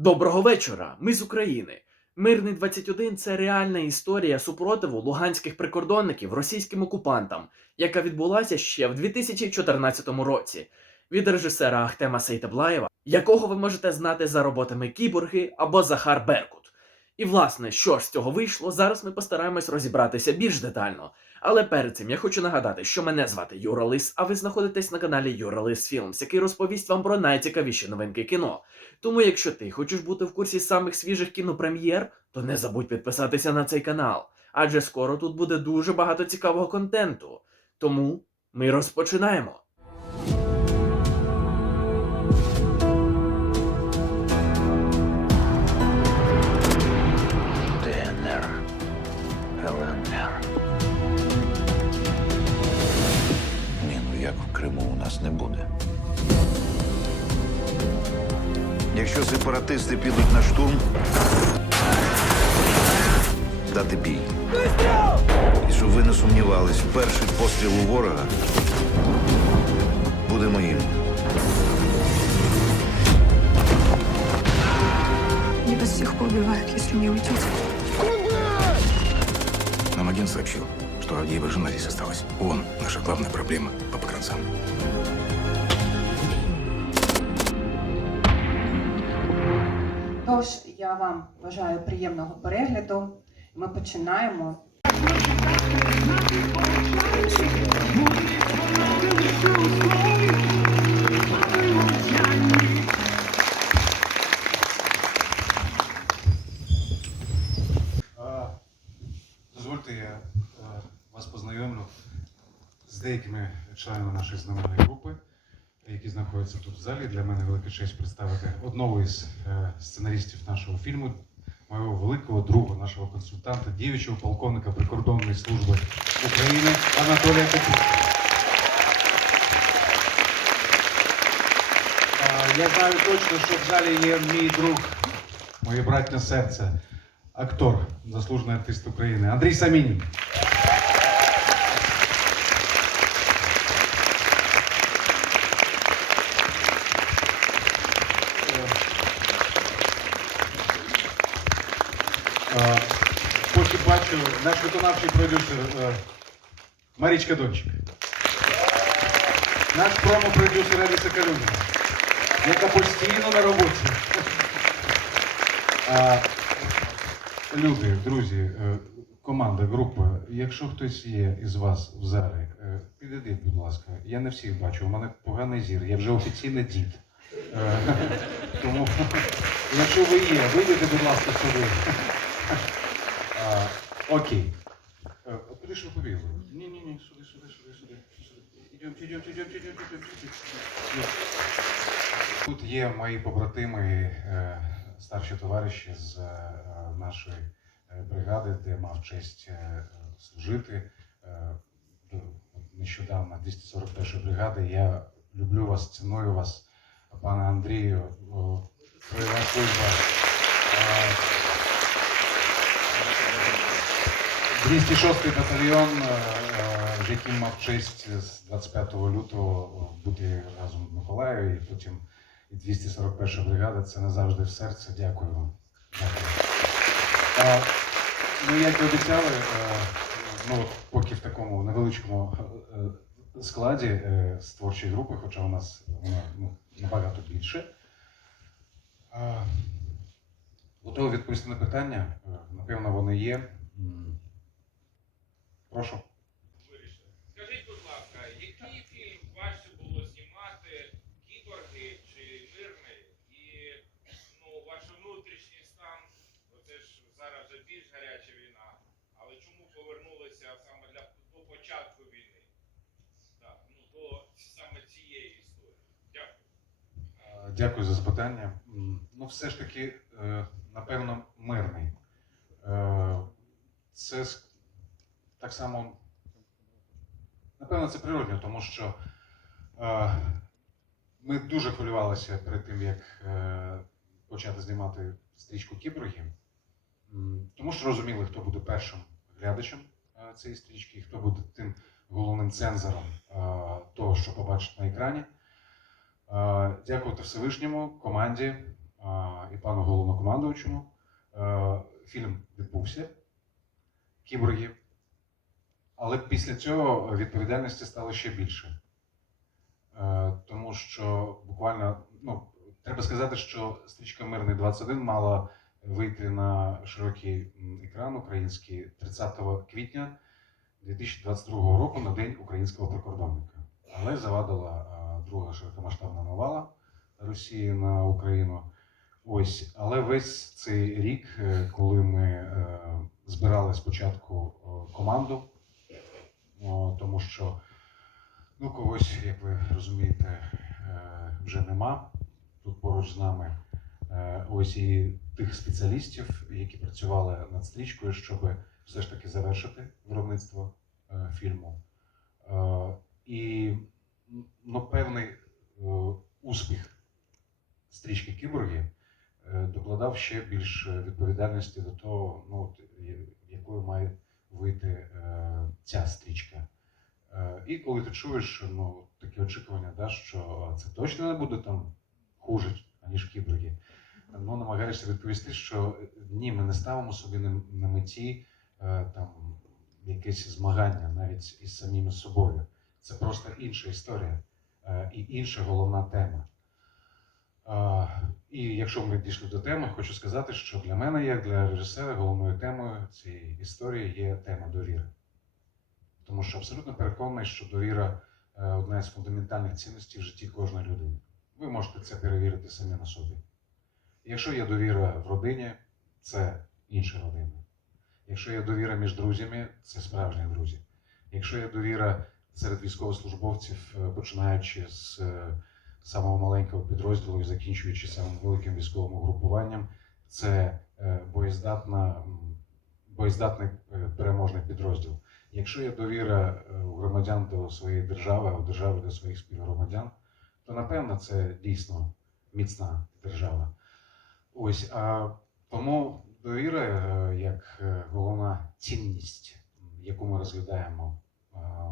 Доброго вечора. Ми з України. Мирний 21 це реальна історія супротиву луганських прикордонників російським окупантам, яка відбулася ще в 2014 році від режисера Ахтема Сейтаблаєва, якого ви можете знати за роботами Кіборги або Захар Беркут. І власне, що ж з цього вийшло, зараз ми постараємось розібратися більш детально. Але перед цим я хочу нагадати, що мене звати Юра Лис, а ви знаходитесь на каналі Юра Лис Філмс, який розповість вам про найцікавіші новинки кіно. Тому, якщо ти хочеш бути в курсі самих свіжих кінопрем'єр, то не забудь підписатися на цей канал, адже скоро тут буде дуже багато цікавого контенту. Тому ми розпочинаємо. Нас не буде. Якщо сепаратисти підуть на штурм, дати бій. І щоб ви не сумнівались, перший постріл у ворога буде моїм. Они вас всех поубивают, если не уйдете. Нам агент сообщил, что Авдеева жена здесь осталась. Он наша главная проблема по погранцам. Тож я вам бажаю приємного перегляду. Ми починаємо. Членами нашої знамениної групи, які знаходяться тут в залі. Для мене велика честь представити одного із е, сценаристів нашого фільму, моєго великого друга, нашого консультанта, діючого полковника прикордонної служби України Анатолія Петрова. Я знаю точно, що в залі є мій друг, моє братнє серце, актор, заслужений артист України Андрій Самінін. Е, Бачу, наш виконавчий продюсер е, Марічка Дончик. Наш промо-продюсер Аліса Калюжина, яка постійно на роботі. Люди, друзі, е, команда, група, якщо хтось є із вас в залі, е, підійдіть, будь ласка. Я не всіх бачу, у мене поганий зір, я вже офіційний дід. Тому, якщо ви є, вийдете, будь ласка, сюди. Окей. Е, Куди ж ви побігли? Ні, ні, ні, сюди, сюди, сюди, сюди. Ідемте, ідемте, ідемте, ідемте, ідемте. Тут є мої побратими, е, старші товариші з е, нашої е, бригади, де мав честь е, служити. Е, Нещодавно 241 бригади. Я люблю вас, ціную вас, пане Андрію. Бойова служба. Е, 206 батальйон, е, е, з яким мав честь з 25 лютого бути разом в Миколаєві, і потім і 241 бригада. Це назавжди в серці. Дякую вам. Дякую. Е, Ну, як і обіцяли, е, ну, поки в такому невеличкому е, складі е, з творчої групи, хоча у нас вона ну, набагато більше. Е, Готові відповісти на питання? Е, Напевно, вони є. Прошу. Скажіть, будь ласка, який фільм важче було знімати кіборги чи мирний? І ну, ваш внутрішній стан, оце ж зараз вже більш гаряча війна. Але чому повернулися саме для до початку війни? Так, ну до саме цієї історії. Дякую. Е, Дякую за запитання. Ну, все ж таки, е, напевно, мирний. Е, Це так само, напевно, це природньо, тому що е, ми дуже хвилювалися перед тим, як е, почати знімати стрічку кіборгів, тому що розуміли, хто буде першим глядачем е, цієї стрічки, хто буде тим головним цензором е, того, що побачить на екрані. Е, Дякувати Всевишньому, команді, а, і пану головнокомандуючому. Е, Фільм відбувся кіборгів. Але після цього відповідальності стало ще більше. Е, Тому що буквально, ну, треба сказати, що стрічка Мирний 21 мала вийти на широкий екран український 30 квітня 2022 року на День українського прикордонника. Але завадила е, друга широкомасштабна навала Росії на Україну. Ось, але весь цей рік, е, коли ми збирали спочатку команду, тому що ну, когось, як ви розумієте, е, вже нема тут поруч з нами. Е, Ось і тих спеціалістів, які працювали над стрічкою, щоб все ж таки завершити виробництво е, фільму. І ну, певний успіх стрічки Кіборги докладав ще більше відповідальності до того, ну, якою має вийти е, ця стрічка. Е, І коли ти чуєш ну, такі очікування, да, що це точно не буде там хуже, аніж кіборги, ну, намагаєшся відповісти, що е, ні, ми не ставимо собі на, меті там, якесь змагання навіть із самими собою. Це просто інша історія і інша головна тема. І якщо ми дійшли до теми, хочу сказати, що для мене, як для режисера, головною темою цієї історії є тема довіри. Тому що абсолютно переконаний, що довіра е, одна із фундаментальних цінностей в житті кожної людини. Ви можете це перевірити самі на собі. Якщо є довіра в родині, це інша родина. Якщо є довіра між друзями, це справжні друзі. Якщо є довіра серед військовослужбовців, е, починаючи з е, самого маленького підрозділу і закінчуючи самим великим військовим угрупуванням, це е, боєздатна, боєздатний е, переможний підрозділ. Якщо є довіра е, у громадян до своєї держави, а у держави до своїх співгромадян, то напевно це дійсно міцна держава. Ось а тому довіра як головна цінність, яку ми розглядаємо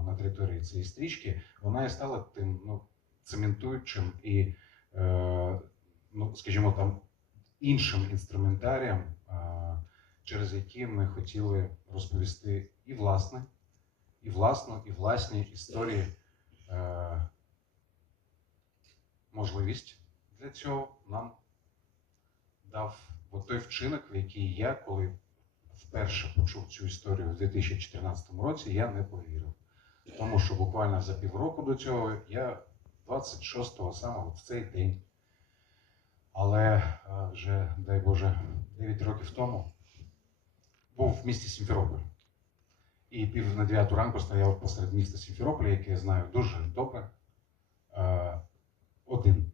на території цієї стрічки, вона і стала тим ну, цементуючим і, е, ну, скажімо там, іншим інструментарієм, е, через який ми хотіли розповісти і власне, і власну, і власні історії. Е, можливість для цього нам дав от той вчинок, в який я, коли вперше почув цю історію в 2014 році, я не повірив. Тому що буквально за півроку до цього я 26-го саме в цей день. Але е, вже, дай Боже, 9 років тому був в місті Сімферополь. І пів на 9 ранку стояв посеред міста Сімферополя, яке я знаю дуже добре. Е, Один.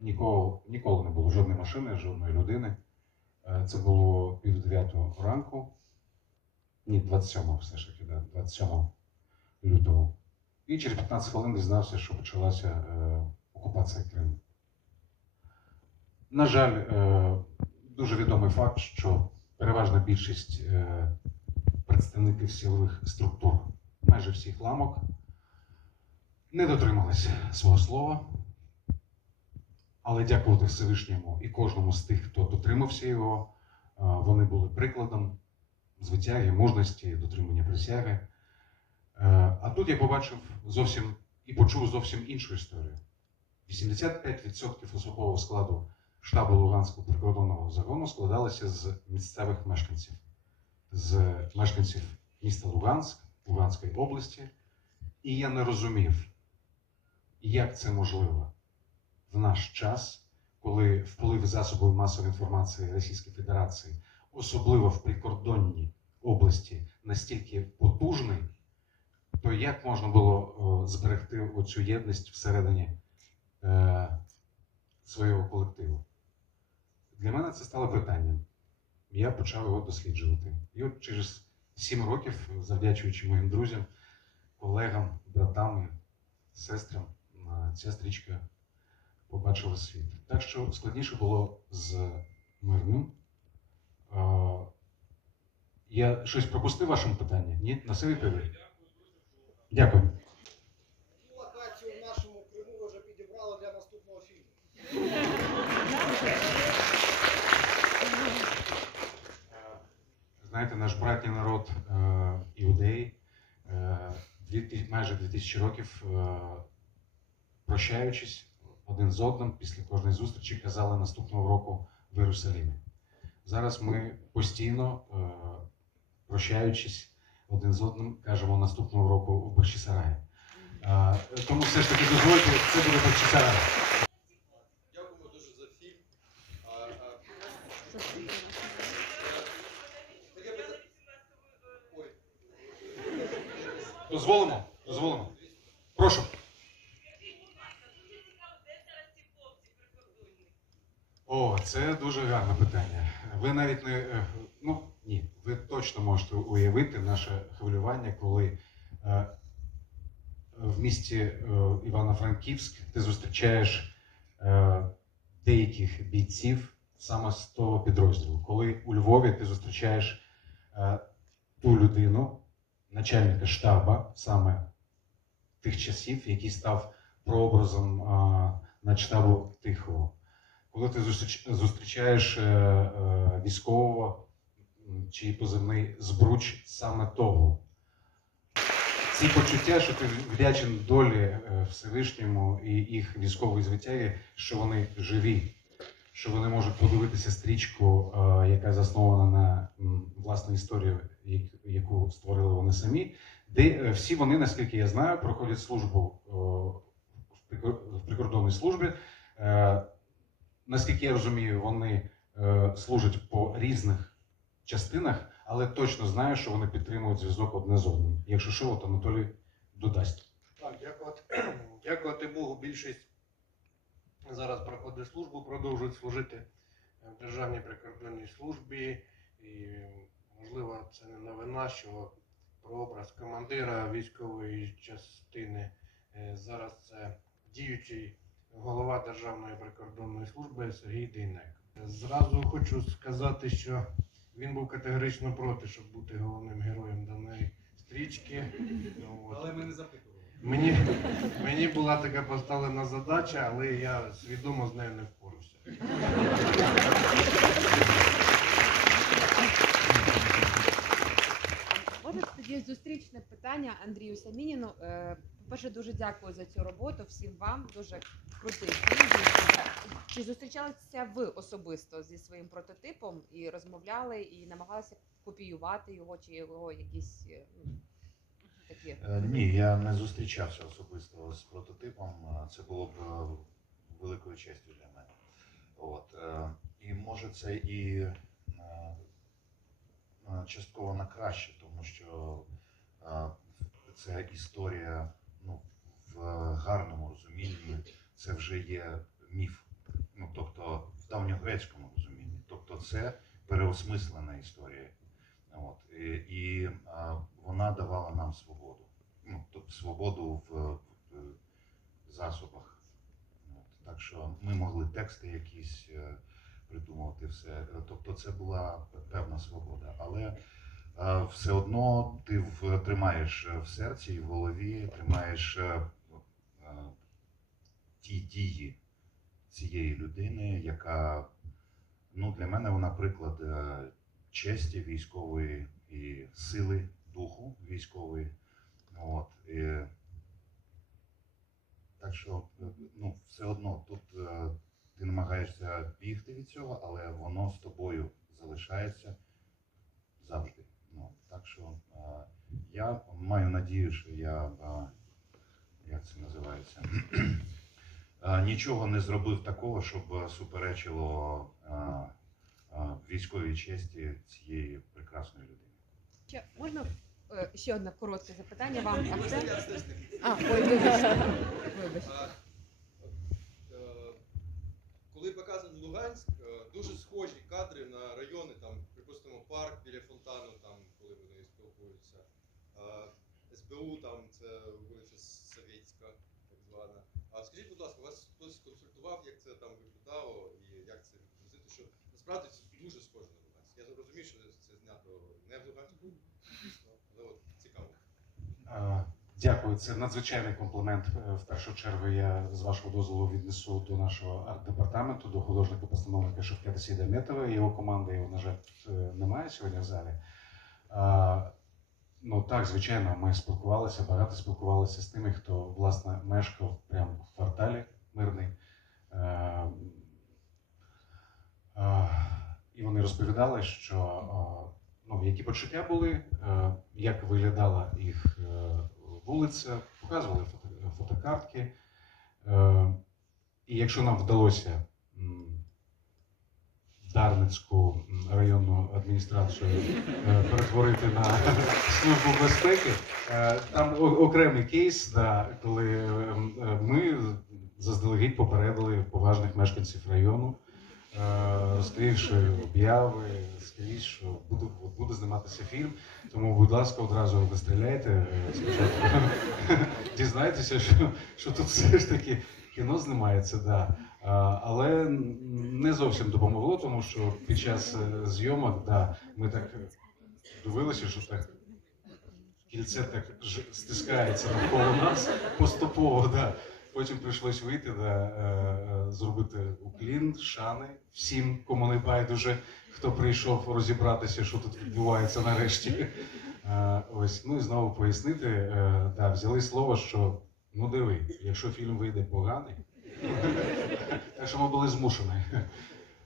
Нікого, ніколи не було жодної машини, жодної людини. Е, Це було пів дев'ятого ранку. Ні, 27-го все ж таки, да, 27 лютого. І через 15 хвилин дізнався, що почалася е, окупація Криму. На жаль, е, дуже відомий факт, що переважна більшість е, представників силових структур майже всіх ламок не дотрималися свого слова. Але дякувати Всевишньому і кожному з тих, хто дотримався його, е, вони були прикладом звитяги, мужності, дотримання присяги. Е, А тут я побачив зовсім і почув зовсім іншу історію. 85% особового складу штабу Луганського прикордонного загону складалися з місцевих мешканців, з мешканців міста Луганськ, Луганської області. І я не розумів, як це можливо в наш час, коли вплив засобів масової інформації Російської Федерації, особливо в прикордонній області, настільки потужний, то як можна було зберегти оцю єдність всередині е, свого колективу? Для мене це стало питанням. Я почав його досліджувати. І от через сім років, завдячуючи моїм друзям, колегам, братам, сестрам, е, ця стрічка побачила світ. Так що складніше було з мирним. Е, Я щось пропустив в вашому питанні? Ні? На все відповідь? Дякую. Локацію в нашому Криму вже підібрали для наступного фільму? Знаєте, наш братній народ е, іудеї е, майже 2000 років е, прощаючись один з одним після кожної зустрічі казали наступного року в Єрусалимі. Зараз ми постійно, прощаючись один з одним, кажемо наступного року у Бахчисараї. Тому все ж таки дозвольте, це буде Бахчисарай. Дякуємо дуже за фільм. Дозволимо? Дозволимо. Прошу. О, це дуже гарне питання. Ви навіть не е, ну ні, ви точно можете уявити наше хвилювання, коли е, в місті е, Івано-Франківськ ти зустрічаєш е, деяких бійців саме з того підрозділу. Коли у Львові ти зустрічаєш е, ту людину, начальника штаба саме тих часів, який став прообразом а, начштабу Тихого. Коли ти зустрічаєш е, е, військового, чий позивний збруч саме того. Ці почуття, що ти вдячен долі е, Всевишньому і їх військовій звитяві, що вони живі, що вони можуть подивитися стрічку, е, яка заснована на м, власній історії, яку створили вони самі, де е, всі вони, наскільки я знаю, проходять службу в прикордонній службі. Наскільки я розумію, вони служать по різних частинах, але точно знаю, що вони підтримують зв'язок одне з одним. Якщо що, от Анатолій додасть. Так, дякувати, дякувати Богу, більшість зараз проходить службу, продовжують служити в Державній прикордонній службі. І, можливо, це не новина, що прообраз командира військової частини е, зараз це діючий голова Державної прикордонної служби Сергій Дейнек. Зразу хочу сказати, що він був категорично проти, щоб бути головним героєм даної стрічки. Ну, от. Але ми не запитували. Мені, мені була така поставлена задача, але я свідомо з нею не впорався. Можна тоді зустрічне питання Андрію Самініну. Е, По-перше, дуже дякую за цю роботу. Всім вам дуже крутий фільм. дійсно. Чи зустрічалися ви особисто зі своїм прототипом і розмовляли, і намагалися копіювати його, чи його якісь е, ну, такі? Е, Ні, я не зустрічався особисто з прототипом. Це було б е, великою честю для мене. От. І може це і частково на краще, тому що це історія ну, в гарному розумінні, це вже є міф. Ну, тобто в давньогрецькому розумінні. Тобто це переосмислена історія. От. І, і а, вона давала нам свободу. Ну, тобто свободу в, в засобах. От. Так що ми могли тексти якісь е, придумувати все. Тобто це була певна свобода. Але е, все одно ти в, тримаєш в серці і в голові, тримаєш е, е, ті дії цієї людини, яка ну, для мене вона приклад е, честі військової і сили духу військової. От, і, так що, е, ну, все одно тут е, ти намагаєшся бігти від цього, але воно з тобою залишається завжди. Ну, так що я маю надію, що я, як це називається, нічого не зробив такого, щоб суперечило е, е, військовій честі цієї прекрасної людини. Ще можна е, ще одне коротке запитання вам? Ж таки. А, ой. Е, Коли показаний Луганськ, е, дуже схожі кадри на райони, там, припустимо, парк біля фонтану, там, коли вони спілкуються. СБУ, там, це вулиця Совєтська, так звана. А скажіть, будь ласка, вас хтось консультував, як це там виглядало і як це відобразити, що насправді це дуже схоже на Луганськ. Я розумію, що це знято не в Луганську, але от цікаво. Дякую, це надзвичайний комплімент. Е, В першу чергу я з вашого дозволу віднесу до нашого арт-департаменту, до художника-постановника Шевкета Деметова і його команди. Його, на жаль, е, немає сьогодні в залі. Ну так, звичайно, ми спілкувалися, багато спілкувалися з тими, хто власне мешкав прямо в кварталі мирний. Е, е, і вони розповідали, що е, ну, які почуття були, як виглядала їх вулиця, показували фото, фотокартки. І якщо нам вдалося Дарницьку районну адміністрацію е, перетворити на службу безпеки, е, там окремий кейс, да, коли е, м, е, ми заздалегідь попередили поважних мешканців району е, обяви, скрізь, що буде, буде зніматися фільм. Тому, будь ласка, одразу не стріляйте. дізнайтеся, що, що тут все ж таки кіно знімається, да. Але не зовсім допомогло, тому що під час е, зйомок да, ми так дивилися, що так кільце так ж- стискається навколо нас поступово. Да. Потім прийшлось вийти, да, е, е, зробити уклін, шани всім, кому не байдуже, хто прийшов розібратися, що тут відбувається нарешті. Е, ось, ну і знову пояснити, е, да, взяли слово, що ну диви, якщо фільм вийде поганий, так що ми були змушені.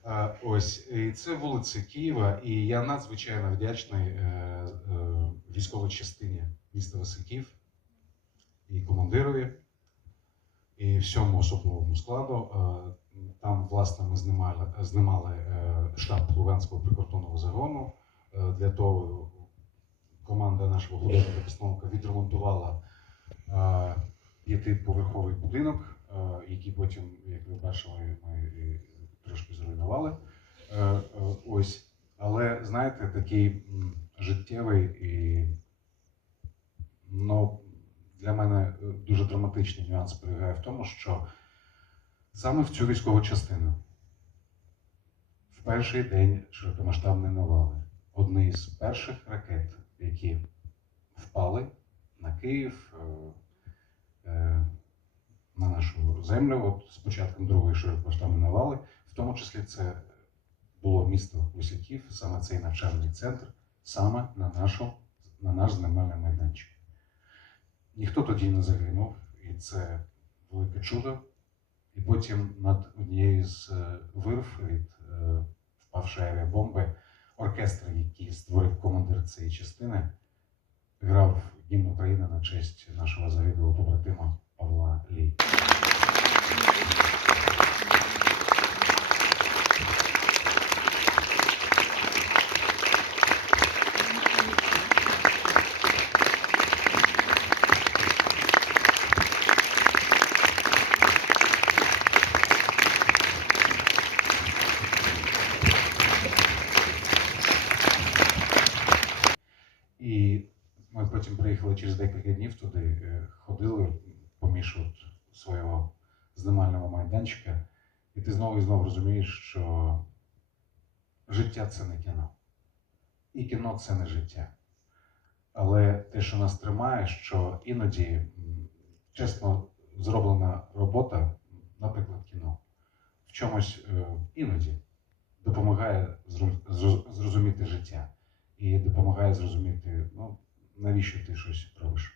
Е, Ось, і це вулиці Києва, і я надзвичайно вдячний е, е, військовій частині міста Васильків і командирові і всьому особовому складу. Там, власне, ми знімали, знімали штаб Луганського прикордонного загону. Для того команда нашого художника постановка відремонтувала п'ятиповерховий будинок, е, який потім, як ви бачили, ми трошки зруйнували. Е, е, Ось. Але знаєте, такий життєвий і ну, для мене е, дуже драматичний нюанс полягає в тому, що саме в цю військову частину в перший день широкомасштабної навали одні з перших ракет, які впали на Київ, е, е, на нашу землю, от з початком другої широкомасштабної навали, в тому числі це було місто Висяків, саме цей навчальний центр, саме на, нашу, на наш знімальний майданчик. Ніхто тоді не загинув, і це велике чудо. І потім над однією з е, вирв від е, впавшої авіабомби оркестр, який створив командир цієї частини, грав гімн України на честь нашого загиблого побратима Павла Лі. І ми потім приїхали через декілька днів туди, е, ходили поміж от свого знімального майданчика, і ти знову і знову розумієш, що життя це не кіно. І кіно це не життя. Але те, що нас тримає, що іноді чесно зроблена робота, наприклад, кіно, в чомусь е, іноді допомагає зрозуміти життя і допомагає зрозуміти, ну, навіщо ти щось робиш.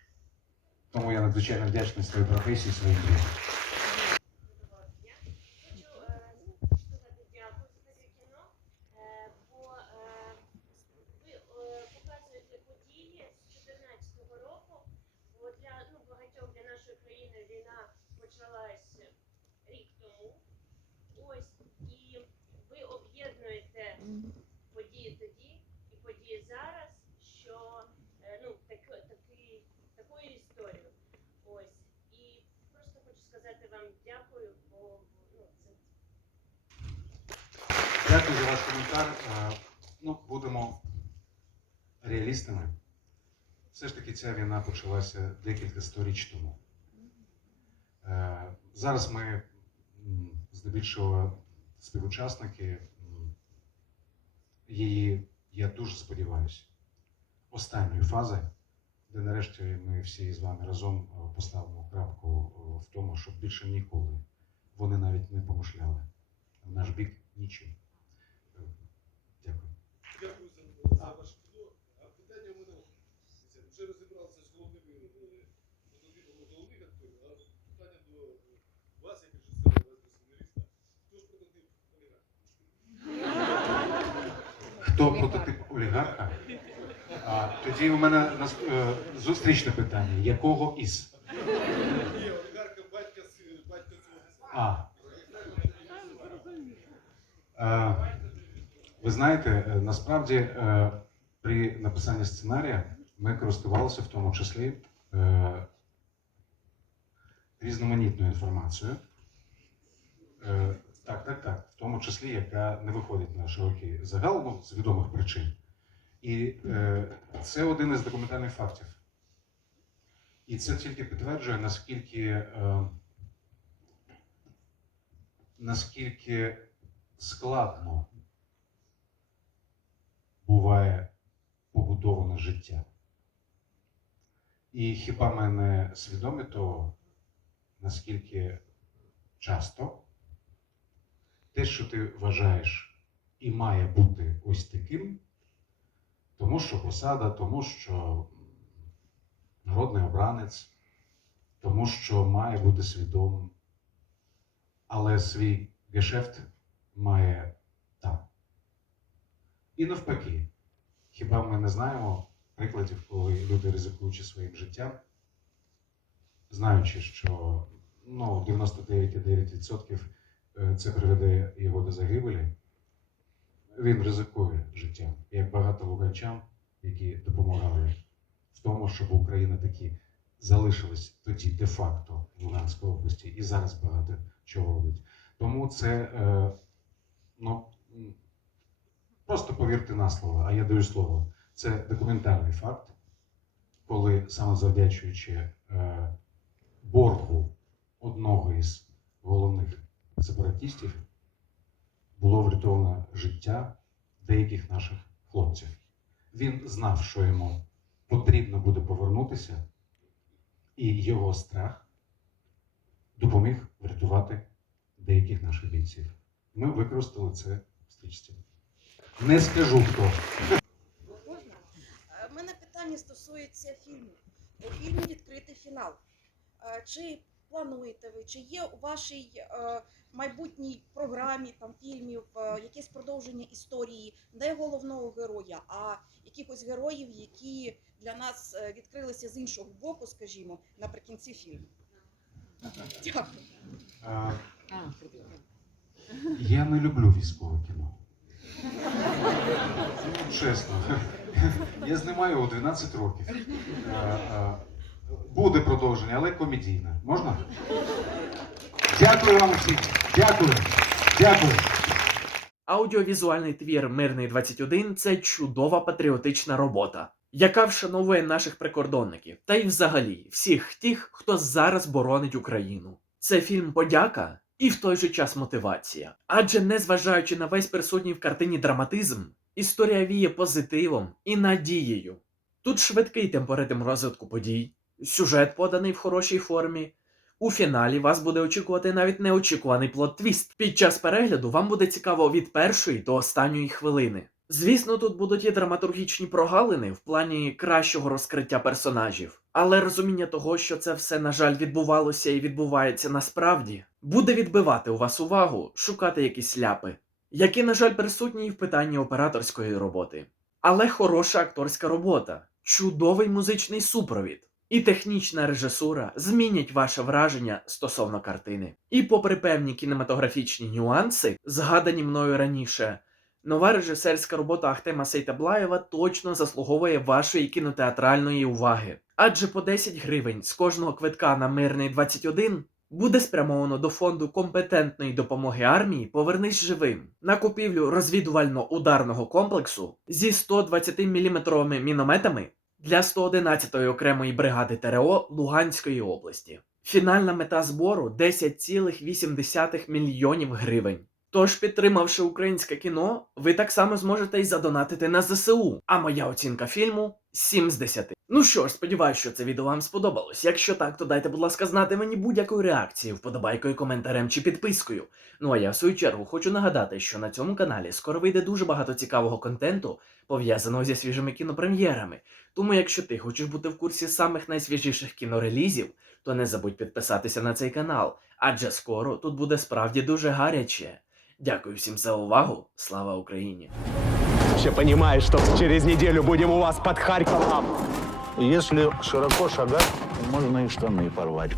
Тому я надзвичайно вдячний своїй професії, своїм друзям. Доброго дня. Хочу е, сказати дякую за таке кіно, е, бо е, ви е, показуєте події з 2014 року. Бо для ну, багатьох для нашої країни війна почалась рік тому. Ось і ви об'єднуєте події тоді і події зараз, що е, ну, так, такий, такою історію. Ось. І просто хочу сказати вам дякую, бо ну, це Дякую за ваш коментар. Ну, будемо реалістами. Все ж таки, ця війна почалася декілька сторіч тому. Е, Зараз ми здебільшого співучасники її, я дуже сподіваюся, останньої фази де нарешті ми всі з вами разом е, поставимо крапку е, в тому, щоб більше ніколи вони навіть не помишляли в наш бік нічим. Е, Дякую. Дякую за, ваше кіно. А питання у мене вже розібралися з головними головних акторів, а питання до вас, як режисера, вас до сценариста. Хто ж прототип олігарха? Хто прототип олігарха? А тоді у мене нас- е, зустрічне питання: якого із? А. Е, ви знаєте, е, насправді е, при написанні сценарія ми користувалися в тому числі е, різноманітною інформацією. Е, так, так, так, в тому числі, яка не виходить на широкий загал ну, з відомих причин. І е, це один із документальних фактів. І це тільки підтверджує, наскільки. Е, наскільки складно буває побудоване життя. І хіба ми не свідомі того, наскільки часто те, що ти вважаєш і має бути ось таким, тому що посада, тому що народний обранець, тому що має бути свідомим, але свій гешефт має там. І навпаки, хіба ми не знаємо прикладів, коли люди ризикуючи своїм життям, знаючи, що ну, 99,9% е, це приведе його до загибелі, він ризикує життям, як багато луганчан, які допомагали в тому, щоб Україна таки залишилась тоді де-факто в Луганській області і зараз багато чого робить. Тому це е, ну, просто повірте на слово, а я даю слово. Це документальний факт, коли саме завдячуючи е, боргу одного із головних сепаратистів було врятовано життя деяких наших хлопців. Він знав, що йому потрібно буде повернутися, і його страх допоміг врятувати деяких наших бійців. Ми використали це в стрічці. Не скажу хто. Можна? Е, В мене питання стосується фільму. У фільмі відкритий фінал. Е, Чи плануєте ви, чи є у вашій е, майбутній програмі там фільмів е, якесь продовження історії не головного героя, а якихось героїв, які для нас е, відкрилися з іншого боку, скажімо, наприкінці фільму? Дякую. А, я не люблю військове кіно. Чесно. Я знімаю у 12 років. А, а, буде продовження, але комедійне. Можна? Дякую вам всім. Дякую. Дякую. Аудіовізуальний твір Мирний 21 це чудова патріотична робота, яка вшановує наших прикордонників та й взагалі всіх тих, хто зараз боронить Україну. Це фільм подяка і в той же час мотивація. Адже незважаючи на весь присутній в картині драматизм, історія віє позитивом і надією. Тут швидкий темпоритм розвитку подій, сюжет поданий в хорошій формі. У фіналі вас буде очікувати навіть неочікуваний плот-твіст. Під час перегляду вам буде цікаво від першої до останньої хвилини. Звісно, тут будуть і драматургічні прогалини в плані кращого розкриття персонажів, але розуміння того, що це все, на жаль, відбувалося і відбувається насправді, буде відбивати у вас увагу, шукати якісь ляпи, які, на жаль, присутні і в питанні операторської роботи. Але хороша акторська робота, чудовий музичний супровід і технічна режисура змінять ваше враження стосовно картини. І попри певні кінематографічні нюанси, згадані мною раніше, нова режисерська робота Ахтема Сейтаблаєва точно заслуговує вашої кінотеатральної уваги. Адже по 10 гривень з кожного квитка на мирний 21 буде спрямовано до фонду компетентної допомоги армії Повернись живим на купівлю розвідувально-ударного комплексу зі 120 мм мінометами для 111-ї окремої бригади ТРО Луганської області. Фінальна мета збору 10,8 мільйонів гривень. Тож, підтримавши українське кіно, ви так само зможете й задонатити на ЗСУ. А моя оцінка фільму 7 з 10. Ну що ж, сподіваюсь, що це відео вам сподобалось. Якщо так, то дайте, будь ласка, знати мені будь-якою реакцією, вподобайкою, коментарем чи підпискою. Ну а я в свою чергу хочу нагадати, що на цьому каналі скоро вийде дуже багато цікавого контенту, пов'язаного зі свіжими кінопрем'єрами. Тому, якщо ти хочеш бути в курсі самих найсвіжіших кінорелізів, то не забудь підписатися на цей канал, адже скоро тут буде справді дуже гаряче. Дякую всім за увагу. Слава Україні! Ще розумієш, що через неділю будемо у вас під Харковом. Якщо широко шагати, можна і штани порвать.